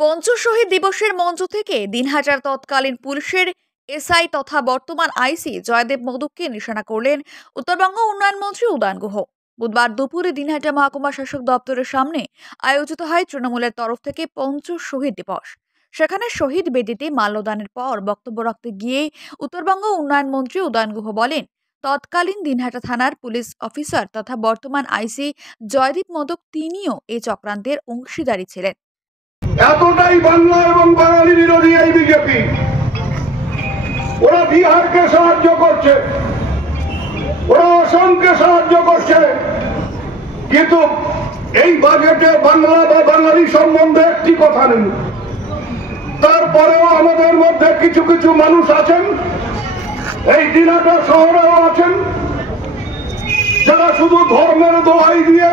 পঞ্চশহীদ দিবসের মঞ্চ থেকে দিনহাটার তৎকালীন পুলিশের এসআই তথা বর্তমান আইসি জয়দেব মদককে নিশানা করলেন উত্তরবঙ্গ উন্নয়ন মন্ত্রী উদয়ন গুহ। বুধবার দুপুরে দিনহাটা মহকুমা শাসক দপ্তরের সামনে আয়োজিত হয় তৃণমূলের তরফ থেকে পঞ্চশহীদ দিবস। সেখানে শহীদ বেদিতে মাল্যদানের পর বক্তব্য রাখতে গিয়ে উত্তরবঙ্গ উন্নয়ন মন্ত্রী উদয়ন গুহ বলেন, তৎকালীন দিনহাটা থানার পুলিশ অফিসার তথা বর্তমান আইসি জয়দীপ মদক তিনিও এই চক্রান্তের অংশীদারি ছিলেন। এতটাই বাংলা এবং বাঙালি বিরোধী এই বিজেপি, ওরা বিহারকে সাহায্য করছে, ওরা আসামকে সাহায্য করছে, কিন্তু এই বাজেটে বাংলা বা বাঙালি সম্বন্ধে একটি কথা নেই। তারপরেও আমাদের মধ্যে কিছু কিছু মানুষ আছেন, এই দিনহাটা শহরেও আছেন, যারা শুধু ধর্মের দোহাই দিয়ে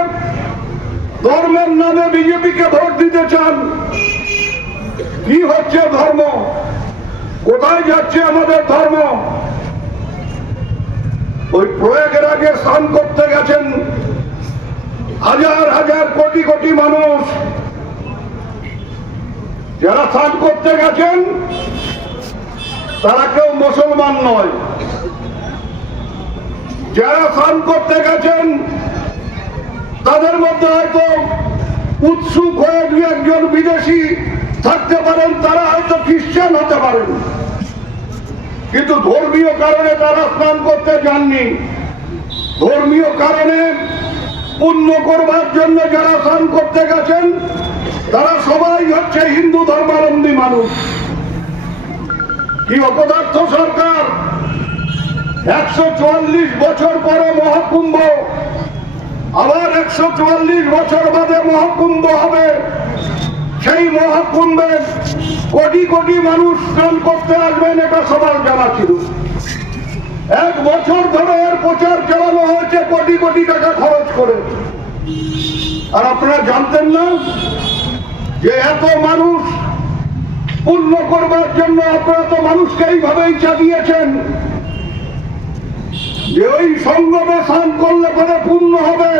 ধর্মের নামে বিজেপিকে ভোট দিতে চান। কি হচ্ছে ধর্ম? কোথায় যাচ্ছে আমাদের ধর্ম? ওই প্রয়াগের আগে স্নান করতে গেছেন হাজার হাজার কোটি কোটি মানুষ। যারা স্নান করতে গেছেন তারা কেউ মুসলমান নয়। যারা স্নান করতে গেছেন তাদের মধ্যে হয়তো উৎসুক হয়ে দু একজন বিদেশি থাকতে পারেন, তারা হয়তো খ্রিস্টান হতে পারেন, কিন্তু ধর্মীয় কারণে তারা স্নান করতে যাননি। ধর্মীয় কারণে পুণ্য করবার জন্য যারা স্নান করতে গেছেন তারা সবাই হচ্ছে হিন্দু ধর্মাবলম্বী মানুষ। কি অপদার্থ সরকার! 144 বছর পরে মহাকুম্ভ, আবার 144 বছর বাদে মহাকুম্ভ হবে। সেই মহাকুম্ভে কোটি কোটি মানুষ স্নান করতে আসবেন, এটা সবার জানা ছিল। 1 বছর ধরে এর প্রচার চালানো হয়েছে কোটি কোটি টাকা খরচ করে। আর আপনারা জানতেন না যে এত মানুষ পুণ্য করবার জন্য আপনারা তো মানুষকে এইভাবেই চালিয়েছেন যে ওই সঙ্গমে স্নান করলে পরে পুণ্য হবে।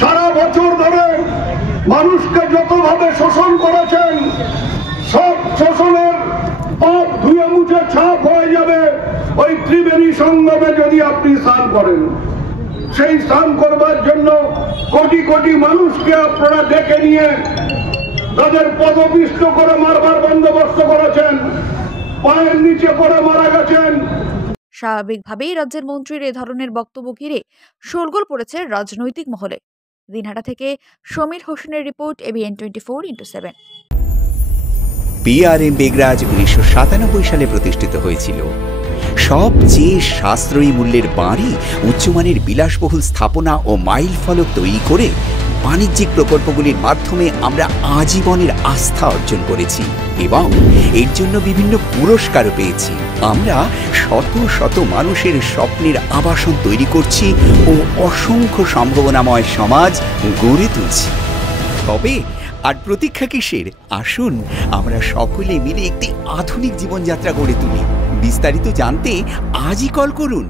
সারা বছর ধরে মানুষকে যতভাবে শোষণ করেছেন, সব শোষণের পাপ ধুয়ে মুছে ছাপ হয়ে যাবে ওই ত্রিবেণী সঙ্গমে যদি আপনি স্নান করেন। সেই স্নান করবার জন্য কোটি কোটি মানুষকে আপনারা ডেকে নিয়ে তাদের পদপিষ্ট করে মারবার বন্দোবস্ত করেছেন, পায়ের নিচে পড়ে মারা গেছেন। স্বাভাবিকভাবেই রাজ্যের মন্ত্রীর এ ধরনের বক্তব্য ঘিরে শোরগোল পড়েছে রাজনৈতিক মহলে। দিনহাটা থেকে সমীর হোসেনের রিপোর্ট, ABN 24x7। PRM বেগরাজ 1997 সালে প্রতিষ্ঠিত হয়েছিল। সবচেয়ে সাশ্রয়ী মূল্যের বাড়ি, উচ্চমানের বিলাসবহুল স্থাপনা ও মাইল ফলক তৈরি করে বাণিজ্যিক প্রকল্পগুলির মাধ্যমে আমরা আজীবনের আস্থা অর্জন করেছি এবং এর জন্য বিভিন্ন পুরস্কারও পেয়েছি। আমরা শত শত মানুষের স্বপ্নের আবাসন তৈরি করছি ও অসংখ্য সম্ভাবনাময় সমাজ গড়ে তুলছি। তবে আর প্রতীক্ষা কিসের? আসুন আমরা সকলে মিলে একটি আধুনিক জীবনযাত্রা গড়ে তুলি। বিস্তারিত জানতে আজই কল করুন।